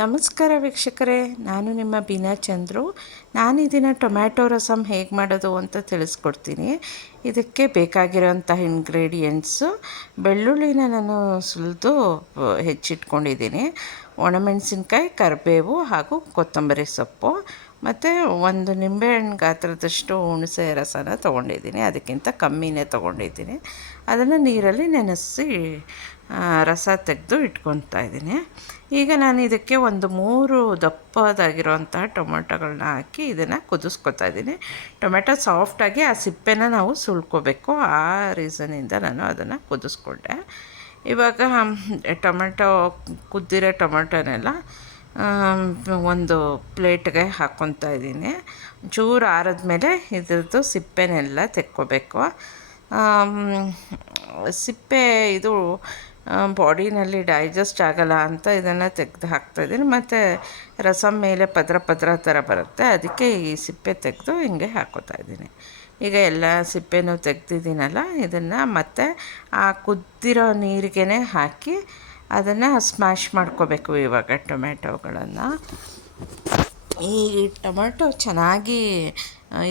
ನಮಸ್ಕಾರ ವೀಕ್ಷಕರೇ, ನಾನು ನಿಮ್ಮ ಬೀನಾ ಚಂದ್ರು. ನಾನಿದಿನ ಟೊಮ್ಯಾಟೊ ರಸಮ್ ಹೇಗೆ ಮಾಡೋದು ಅಂತ ತಿಳಿಸ್ಕೊಡ್ತೀನಿ. ಇದಕ್ಕೆ ಬೇಕಾಗಿರೋಂತಹ ಇಂಗ್ರೀಡಿಯೆಂಟ್ಸು: ಬೆಳ್ಳುಳ್ಳಿನ ನಾನು ಸುಲಿದು ಹೆಚ್ಚಿಟ್ಕೊಂಡಿದ್ದೀನಿ, ಒಣಮೆಣಸಿನ್ಕಾಯಿ, ಕರಿಬೇವು ಹಾಗೂ ಕೊತ್ತಂಬರಿ ಸೊಪ್ಪು, ಮತ್ತು ಒಂದು ನಿಂಬೆಹಣ್ಣು ಗಾತ್ರದಷ್ಟು ಹುಣಸೆ ರಸನ ತೊಗೊಂಡಿದ್ದೀನಿ. ಅದಕ್ಕಿಂತ ಕಮ್ಮಿನೇ ತೊಗೊಂಡಿದ್ದೀನಿ. ಅದನ್ನು ನೀರಲ್ಲಿ ನೆನೆಸಿ ರಸ ತೆಗೆದು ಇಟ್ಕೊತಾ ಇದ್ದೀನಿ. ಈಗ ನಾನು ಇದಕ್ಕೆ ಒಂದು 3 ದಪ್ಪದಾಗಿರೋಂತಹ ಟೊಮೆಟೊಗಳನ್ನ ಹಾಕಿ ಇದನ್ನು ಕುದಿಸ್ಕೊತಾ ಇದ್ದೀನಿ. ಟೊಮೆಟೊ ಸಾಫ್ಟಾಗಿ ಆ ಸಿಪ್ಪೆನ ನಾವು ಸುಲ್ಕೋಬೇಕು. ಆ ರೀಸನಿಂದ ನಾನು ಅದನ್ನು ಕುದಿಸ್ಕೊಂಡೆ. ಇವಾಗ ಕುದ್ದಿರೋ ಟೊಮೆಟೊನೆಲ್ಲ ಒಂದು ಪ್ಲೇಟ್ಗೆ ಹಾಕ್ಕೊತಾ ಇದ್ದೀನಿ. ಚೂರು ಆರಿದ್ಮೇಲೆ ಇದ್ರದ್ದು ಸಿಪ್ಪೆನೆಲ್ಲ ತೆಕ್ಕೋಬೇಕು. ಸಿಪ್ಪೆ ಇದು ಬಾಡಿನಲ್ಲಿ ಡೈಜೆಸ್ಟ್ ಆಗೋಲ್ಲ ಅಂತ ಇದನ್ನು ತೆಗೆದು ಹಾಕ್ತಾಯಿದ್ದೀನಿ. ಮತ್ತು ರಸಮ್ ಮೇಲೆ ಪದ್ರ ಪದ್ರ ಥರ ಬರುತ್ತೆ, ಅದಕ್ಕೆ ಈ ಸಿಪ್ಪೆ ತೆಗೆದು ಹಿಂಗೆ ಹಾಕ್ಕೋತಾ ಇದ್ದೀನಿ. ಈಗ ಎಲ್ಲ ಸಿಪ್ಪೆನೂ ತೆಗ್ದಿದ್ದೀನಲ್ಲ, ಇದನ್ನು ಮತ್ತೆ ಆ ಕುದ್ದಿರೋ ನೀರಿಗೆನೇ ಹಾಕಿ ಅದನ್ನು ಸ್ಮ್ಯಾಶ್ ಮಾಡ್ಕೋಬೇಕು. ಇವಾಗ ಟೊಮೆಟೊಗಳನ್ನು ಈ ಟೊಮೆಟೊ ಚೆನ್ನಾಗಿ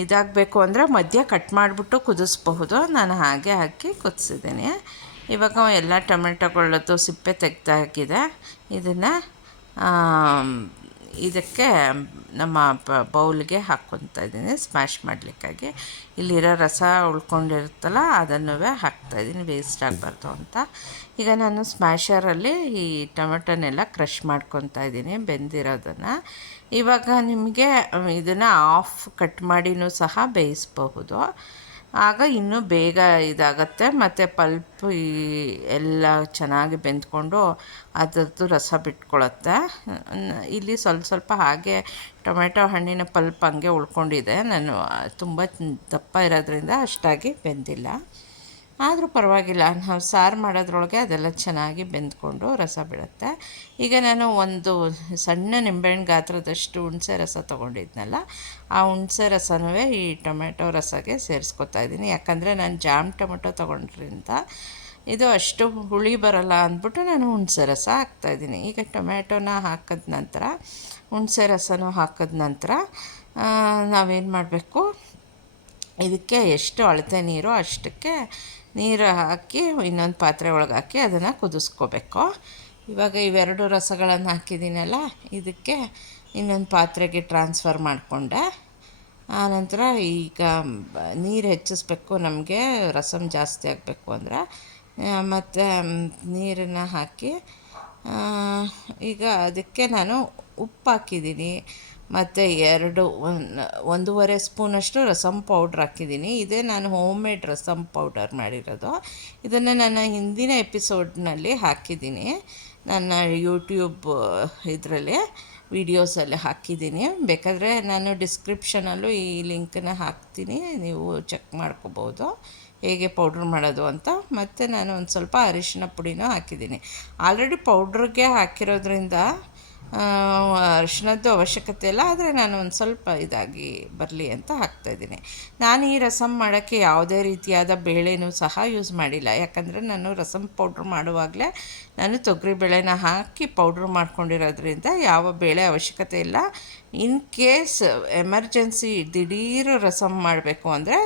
ಇದಾಗಬೇಕು ಅಂದರೆ ಮಧ್ಯ ಕಟ್ ಮಾಡಿಬಿಟ್ಟು ಕುದಿಸ್ಬಹುದು. ನಾನು ಹಾಗೆ ಹಾಕಿ ಕುದಿಸಿದ್ದೀನಿ. ಇವಾಗ ಎಲ್ಲ ಟೊಮೆಟೊಗಳದ್ದು ಸಿಪ್ಪೆ ತೆಗೆದಾಗಿದೆ. ಇದನ್ನು ಇದಕ್ಕೆ ನಮ್ಮ ಬೌಲ್ಗೆ ಹಾಕ್ಕೊತಾ ಇದ್ದೀನಿ ಸ್ಮ್ಯಾಶ್ ಮಾಡಲಿಕ್ಕಾಗಿ. ಇಲ್ಲಿರೋ ರಸ ಉಳ್ಕೊಂಡಿರುತ್ತಲ್ಲ ಅದನ್ನು ಹಾಕ್ತಾಯಿದ್ದೀನಿ, ವೇಸ್ಟ್ ಆಗಬಾರ್ದು ಅಂತ. ಈಗ ನಾನು ಸ್ಮ್ಯಾಶರಲ್ಲಿ ಈ ಟೊಮೆಟೊನೆಲ್ಲ ಕ್ರಷ್ ಮಾಡ್ಕೊತಾ ಇದ್ದೀನಿ, ಬೆಂದಿರೋದನ್ನು. ಇವಾಗ ನಿಮಗೆ ಇದನ್ನು ಆಫ್ ಕಟ್ ಮಾಡಿನೂ ಸಹ ಬೇಯಿಸಬಹುದು. ಆಗ ಇನ್ನೂ ಬೇಗ ಇದಾಗತ್ತೆ, ಮತ್ತು ಪಲ್ಪ್ ಎಲ್ಲ ಚೆನ್ನಾಗಿ ಬೆಂದ್ಕೊಂಡು ಅದರದ್ದು ರಸ ಬಿಟ್ಕೊಳ್ಳುತ್ತೆ. ಇಲ್ಲಿ ಸ್ವಲ್ಪ ಹಾಗೆ ಟೊಮೆಟೊ ಹಣ್ಣಿನ ಪಲ್ಪ್ ಹಂಗೆ ಉಳ್ಕೊಂಡಿದೆ. ನಾನು ತುಂಬ ದಪ್ಪ ಇರೋದ್ರಿಂದ ಅಷ್ಟಾಗಿ ಬೆಂದಿಲ್ಲ, ಆದರೂ ಪರವಾಗಿಲ್ಲ. ನಾವು ಸಾರು ಮಾಡೋದ್ರೊಳಗೆ ಅದೆಲ್ಲ ಚೆನ್ನಾಗಿ ಬೆಂದ್ಕೊಂಡು ರಸ ಬಿಡುತ್ತೆ. ಈಗ ನಾನು ಒಂದು ಸಣ್ಣ ನಿಂಬೆಹಣ್ಣು ಗಾತ್ರದಷ್ಟು ಹುಣಸೆ ರಸ ತೊಗೊಂಡಿದ್ನಲ್ಲ, ಆ ಹುಣಸೆ ರಸನೂ ಈ ಟೊಮೆಟೊ ರಸಗೆ ಸೇರಿಸ್ಕೊತಾ ಇದ್ದೀನಿ. ಯಾಕಂದರೆ ನಾನು ಜಾಮ್ ಟೊಮೆಟೊ ತೊಗೊಂಡ್ರಿಂದ ಇದು ಅಷ್ಟು ಹುಳಿ ಬರೋಲ್ಲ ಅಂದ್ಬಿಟ್ಟು ನಾನು ಹುಣಸೆ ರಸ ಹಾಕ್ತಾಯಿದ್ದೀನಿ. ಈಗ ಟೊಮೆಟೊನ ಹಾಕಿದ ನಂತರ ಹುಣಸೆ ರಸನೂ ಹಾಕಿದ ನಂತರ ನಾವೇನು ಮಾಡಬೇಕು, ಇದಕ್ಕೆ ಎಷ್ಟು ಅಳತೆ ನೀರು ಅಷ್ಟಕ್ಕೆ ನೀರು ಹಾಕಿ ಇನ್ನೊಂದು ಪಾತ್ರೆ ಒಳಗೆ ಹಾಕಿ ಅದನ್ನು ಕುದಿಸ್ಕೋಬೇಕು. ಇವಾಗ ಇವೆರಡು ರಸಗಳನ್ನು ಹಾಕಿದ್ದೀನಲ್ಲ, ಇದಕ್ಕೆ ಇನ್ನೊಂದು ಪಾತ್ರೆಗೆ ಟ್ರಾನ್ಸ್ಫರ್ ಮಾಡಿಕೊಂಡೆ. ಆನಂತರ ಈಗ ನೀರು ಹೆಚ್ಚಿಸ್ಬೇಕು, ನಮಗೆ ರಸಮ್ ಜಾಸ್ತಿ ಆಗಬೇಕು ಅಂದರೆ. ಮತ್ತು ನೀರನ್ನು ಹಾಕಿ ಈಗ ಅದಕ್ಕೆ ನಾನು ಉಪ್ಪು ಹಾಕಿದ್ದೀನಿ, ಮತ್ತು 1.5 ಸ್ಪೂನಷ್ಟು ರಸಮ್ ಪೌಡ್ರ್ ಹಾಕಿದ್ದೀನಿ. ಇದೇ ನಾನು ಹೋಮ್ ಮೇಡ್ ರಸಮ್ ಪೌಡರ್ ಮಾಡಿರೋದು. ಇದನ್ನು ನಾನು ಹಿಂದಿನ ಎಪಿಸೋಡ್ನಲ್ಲಿ ಹಾಕಿದ್ದೀನಿ, ನನ್ನ ಯೂಟ್ಯೂಬ್ ಇದರಲ್ಲಿ ವೀಡಿಯೋಸಲ್ಲಿ ಹಾಕಿದ್ದೀನಿ. ಬೇಕಾದರೆ ನಾನು ಡಿಸ್ಕ್ರಿಪ್ಷನಲ್ಲೂ ಈ ಲಿಂಕನ್ನ ಹಾಕ್ತೀನಿ, ನೀವು ಚೆಕ್ ಮಾಡ್ಕೋಬೋದು ಹೇಗೆ ಪೌಡ್ರ್ ಮಾಡೋದು ಅಂತ. ಮತ್ತು ನಾನು ಒಂದು ಸ್ವಲ್ಪ ಅರಿಶಿನ ಪುಡಿನೂ ಹಾಕಿದ್ದೀನಿ. ಆಲ್ರೆಡಿ ಪೌಡ್ರಿಗೆ ಹಾಕಿರೋದ್ರಿಂದ ಅರಿಶಿನದ್ದು ಅವಶ್ಯಕತೆ ಇಲ್ಲ, ಆದರೆ ನಾನು ಒಂದು ಸ್ವಲ್ಪ ಇದಾಗಿ ಬರಲಿ ಅಂತ ಹಾಕ್ತಾಯಿದ್ದೀನಿ. ನಾನು ಈ ರಸಮ್ ಮಾಡೋಕ್ಕೆ ಯಾವುದೇ ರೀತಿಯಾದ ಬೇಳೆನೂ ಸಹ ಯೂಸ್ ಮಾಡಿಲ್ಲ. ಯಾಕಂದರೆ ನಾನು ರಸಮ್ ಪೌಡ್ರ್ ಮಾಡುವಾಗಲೇ ನಾನು ತೊಗರಿಬೇಳೆನ ಹಾಕಿ ಪೌಡ್ರ್ ಮಾಡ್ಕೊಂಡಿರೋದ್ರಿಂದ ಯಾವ ಬೇಳೆ ಅವಶ್ಯಕತೆ ಇಲ್ಲ. ಇನ್ ಕೇಸ್ ಎಮರ್ಜೆನ್ಸಿ ದಿಢೀರ್ ರಸಮ್ ಮಾಡಬೇಕು ಅಂದರೆ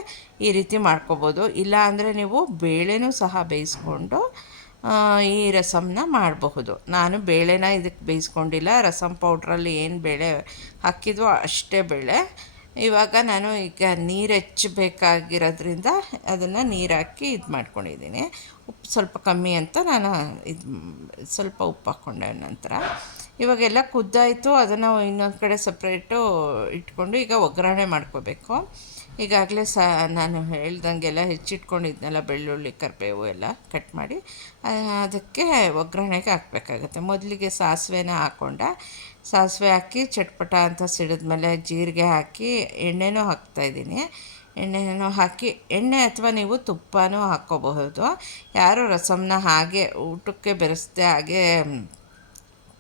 ಈ ರೀತಿ ಮಾಡ್ಕೋಬೋದು. ಇಲ್ಲ ಅಂದರೆ ನೀವು ಬೇಳೆನೂ ಸಹ ಬೇಯಿಸ್ಕೊಂಡು ಈ ರಸಮ್ನ ಮಾಡಬಹುದು. ನಾನು ಬೇಳೆನ ಇದಕ್ಕೆ ಬೇಯಿಸ್ಕೊಂಡಿಲ್ಲ, ರಸಮ್ ಪೌಡ್ರಲ್ಲಿ ಏನು ಬೇಳೆ ಹಾಕಿದ್ವೋ ಅಷ್ಟೇ ಬೇಳೆ. ಇವಾಗ ನಾನು ಈಗ ನೀರು ಹೆಚ್ಚಬೇಕಾಗಿರೋದ್ರಿಂದ ಅದನ್ನು ನೀರು ಹಾಕಿ ಇದು ಮಾಡ್ಕೊಂಡಿದ್ದೀನಿ. ಉಪ್ಪು ಸ್ವಲ್ಪ ಕಮ್ಮಿ ಅಂತ ನಾನು ಸ್ವಲ್ಪ ಉಪ್ಪು ಹಾಕ್ಕೊಂಡೆ. ನಂತರ ಇವಾಗೆಲ್ಲ ಕುದ್ದಾಯಿತು, ಅದನ್ನು ಇನ್ನೊಂದು ಕಡೆ ಸಪ್ರೇಟು ಇಟ್ಕೊಂಡು ಈಗ ಒಗ್ಗರಣೆ ಮಾಡ್ಕೋಬೇಕು. ಈಗಾಗಲೇ ನಾನು ಹೇಳ್ದಂಗೆಲ್ಲ ಹೆಚ್ಚಿಟ್ಕೊಂಡಿದ್ನಲ್ಲ ಬೆಳ್ಳುಳ್ಳಿ, ಕರಿಬೇವು ಎಲ್ಲ ಕಟ್ ಮಾಡಿ ಅದಕ್ಕೆ ಒಗ್ಗರಣೆಗೆ ಹಾಕಬೇಕಾಗತ್ತೆ. ಮೊದಲಿಗೆ ಸಾಸಿವೆನ ಹಾಕ್ಕೊಂಡೆ. ಸಾಸಿವೆ ಹಾಕಿ ಚಟ್ಪಟ ಅಂತ ಸಿಡಿದ್ಮೇಲೆ ಜೀರಿಗೆ ಹಾಕಿ ಎಣ್ಣೆನೂ ಹಾಕ್ತಾಯಿದ್ದೀನಿ. ಎಣ್ಣೆನೂ ಹಾಕಿ, ಎಣ್ಣೆ ಅಥವಾ ನೀವು ತುಪ್ಪನೂ ಹಾಕ್ಕೋಬಹುದು. ಯಾರು ರಸಮ್ನ ಹಾಗೆ ಊಟಕ್ಕೆ ಬೆರೆಸದೆ ಹಾಗೆ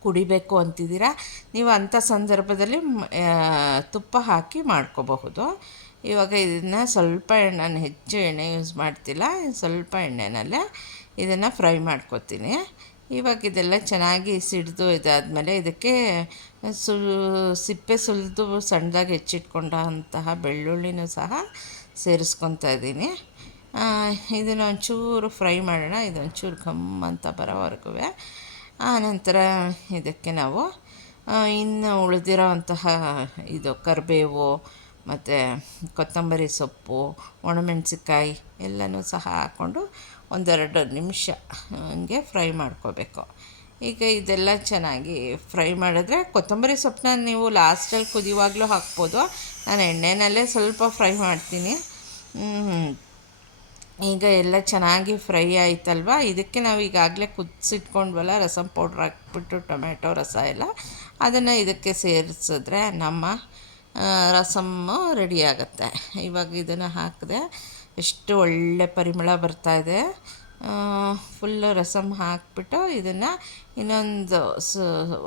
ಕುಡಿಬೇಕು ಅಂತಿದ್ದೀರಾ, ನೀವು ಅಂಥ ಸಂದರ್ಭದಲ್ಲಿ ತುಪ್ಪ ಹಾಕಿ ಮಾಡ್ಕೋಬಹುದು. ಇವಾಗ ಇದನ್ನು ಸ್ವಲ್ಪ ನಾನು ಹೆಚ್ಚು ಎಣ್ಣೆ ಯೂಸ್ ಮಾಡ್ತಿಲ್ಲ, ಸ್ವಲ್ಪ ಎಣ್ಣೆನಲ್ಲೇ ಇದನ್ನು ಫ್ರೈ ಮಾಡ್ಕೊತೀನಿ. ಇವಾಗ ಇದೆಲ್ಲ ಚೆನ್ನಾಗಿ ಸಿಡಿದು ಇದಾದಮೇಲೆ ಇದಕ್ಕೆ ಸು ಸಿಪ್ಪೆ ಸುಲಿದು ಸಣ್ಣದಾಗಿ ಹೆಚ್ಚಿಟ್ಕೊಂಡಂತಹ ಬೆಳ್ಳುಳ್ಳಿನೂ ಸಹ ಸೇರಿಸ್ಕೊತಾ ಇದ್ದೀನಿ. ಇದನ್ನು ಒಂಚೂರು ಫ್ರೈ ಮಾಡೋಣ, ಇದೊಂಚೂರು ಘಮ್ ಅಂತ ಬರೋವರೆಗೂ. ಆನಂತರ ಇದಕ್ಕೆ ನಾವು ಇನ್ನು ಉಳಿದಿರೋ ಅಂತಹ ಇದು ಕರಿಬೇವು ಮತ್ತು ಕೊತ್ತಂಬರಿ ಸೊಪ್ಪು, ಒಣಮೆಣಸಿನ್ಕಾಯಿ ಎಲ್ಲನೂ ಸಹ ಹಾಕ್ಕೊಂಡು ಒಂದೆರಡು ನಿಮಿಷ ಹಂಗೆ ಫ್ರೈ ಮಾಡ್ಕೋಬೇಕು. ಈಗ ಇದೆಲ್ಲ ಚೆನ್ನಾಗಿ ಫ್ರೈ ಮಾಡಿದ್ರೆ ಕೊತ್ತಂಬರಿ ಸೊಪ್ಪನ್ನ ನೀವು ಲಾಸ್ಟಲ್ಲಿ ಕುದಿಯುವಾಗಲೂ ಹಾಕ್ಬೋದು. ನಾನು ಎಣ್ಣೆನಲ್ಲೇ ಸ್ವಲ್ಪ ಫ್ರೈ ಮಾಡ್ತೀನಿ. ಈಗ ಎಲ್ಲ ಚೆನ್ನಾಗಿ ಫ್ರೈ ಆಯ್ತಲ್ವ, ಇದಕ್ಕೆ ನಾವು ಈಗಾಗಲೇ ಕುದಿಸಿಟ್ಕೊಂಡ್ವಲ್ಲ ರಸಮ್ ಪೌಡ್ರ್ ಹಾಕ್ಬಿಟ್ಟು ಟೊಮೆಟೊ ರಸ ಎಲ್ಲ, ಅದನ್ನು ಇದಕ್ಕೆ ಸೇರಿಸಿದ್ರೆ ನಮ್ಮ ರಸಮ್ಮು ರೆಡಿ ಆಗುತ್ತೆ. ಇವಾಗ ಇದನ್ನು ಹಾಕಿದೆ, ಎಷ್ಟು ಒಳ್ಳೆ ಪರಿಮಳ ಬರ್ತಾಯಿದೆ. ಫುಲ್ಲು ರಸಮ್ ಹಾಕಿಬಿಟ್ಟು ಇದನ್ನು ಇನ್ನೊಂದು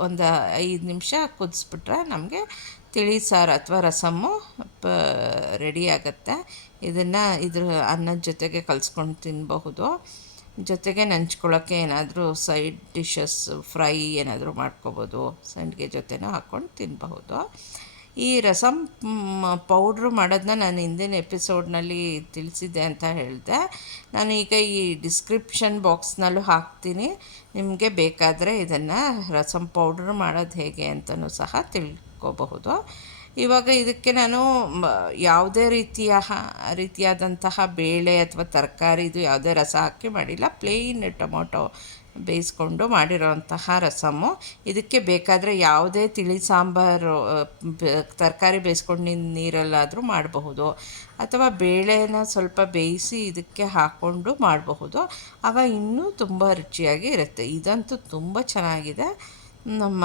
ಒಂದು 5 ನಿಮಿಷ ಕುದಿಸ್ಬಿಟ್ರೆ ನಮಗೆ ತಿಳಿ ಸಾರು ಅಥವಾ ರಸಮ್ಮು ರೆಡಿ ಆಗುತ್ತೆ. ಇದನ್ನು ಅನ್ನದ ಜೊತೆಗೆ ಕಲಿಸ್ಕೊಂಡು ತಿನ್ನಬಹುದು. ಜೊತೆಗೆ ನಂಚ್ಕೊಳ್ಳೋಕ್ಕೆ ಏನಾದರೂ ಸೈಡ್ ಡಿಶಸ್ ಫ್ರೈ ಏನಾದರೂ ಮಾಡ್ಕೋಬೋದು, ಸಂಡಿಗೆ ಜೊತೆನೂ ಹಾಕ್ಕೊಂಡು ತಿನ್ನಬಹುದು. ಈ ರಸಮ್ ಪೌಡ್ರು ಮಾಡೋದನ್ನ ನಾನು ಹಿಂದಿನ ಎಪಿಸೋಡ್ನಲ್ಲಿ ತಿಳಿಸಿದ್ದೆ ಅಂತ ಹೇಳಿದೆ. ನಾನು ಈಗ ಈ ಡಿಸ್ಕ್ರಿಪ್ಷನ್ ಬಾಕ್ಸ್ನಲ್ಲೂ ಹಾಕ್ತೀನಿ, ನಿಮಗೆ ಬೇಕಾದರೆ ಇದನ್ನು ರಸಮ್ ಪೌಡ್ರ್ ಮಾಡೋದು ಹೇಗೆ ಅಂತಲೂ ಸಹ ತಿಳ್ಕೋಬಹುದು. ಇವಾಗ ಇದಕ್ಕೆ ನಾನು ಯಾವುದೇ ರೀತಿಯಾದಂತಹ ಬೇಳೆ ಅಥವಾ ತರಕಾರಿ ಇದು ಯಾವುದೇ ರಸ ಹಾಕಿ ಮಾಡಿಲ್ಲ, ಪ್ಲೇನ್ ಟೊಮೊಟೊ ಬೇಯಿಸ್ಕೊಂಡು ಮಾಡಿರೋಂತಹ ರಸಮ್ಮು. ಇದಕ್ಕೆ ಬೇಕಾದರೆ ಯಾವುದೇ ತಿಳಿ ಸಾಂಬಾರು ತರಕಾರಿ ಬೇಯಿಸ್ಕೊಂಡು ನೀರಲ್ಲಾದರೂ ಮಾಡಬಹುದು, ಅಥವಾ ಬೇಳೆನ ಸ್ವಲ್ಪ ಬೇಯಿಸಿ ಇದಕ್ಕೆ ಹಾಕ್ಕೊಂಡು ಮಾಡಬಹುದು. ಆಗ ಇನ್ನೂ ತುಂಬ ರುಚಿಯಾಗಿ ಇರುತ್ತೆ. ಇದಂತೂ ತುಂಬ ಚೆನ್ನಾಗಿದೆ. ನಮ್ಮ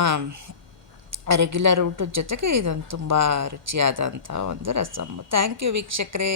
ರೆಗ್ಯುಲರ್ ಊಟದ ಜೊತೆಗೆ ಇದೊಂದು ತುಂಬ ರುಚಿಯಾದಂಥ ಒಂದು ರಸಮ್ಮು. ಥ್ಯಾಂಕ್ ಯು ವೀಕ್ಷಕರೇ.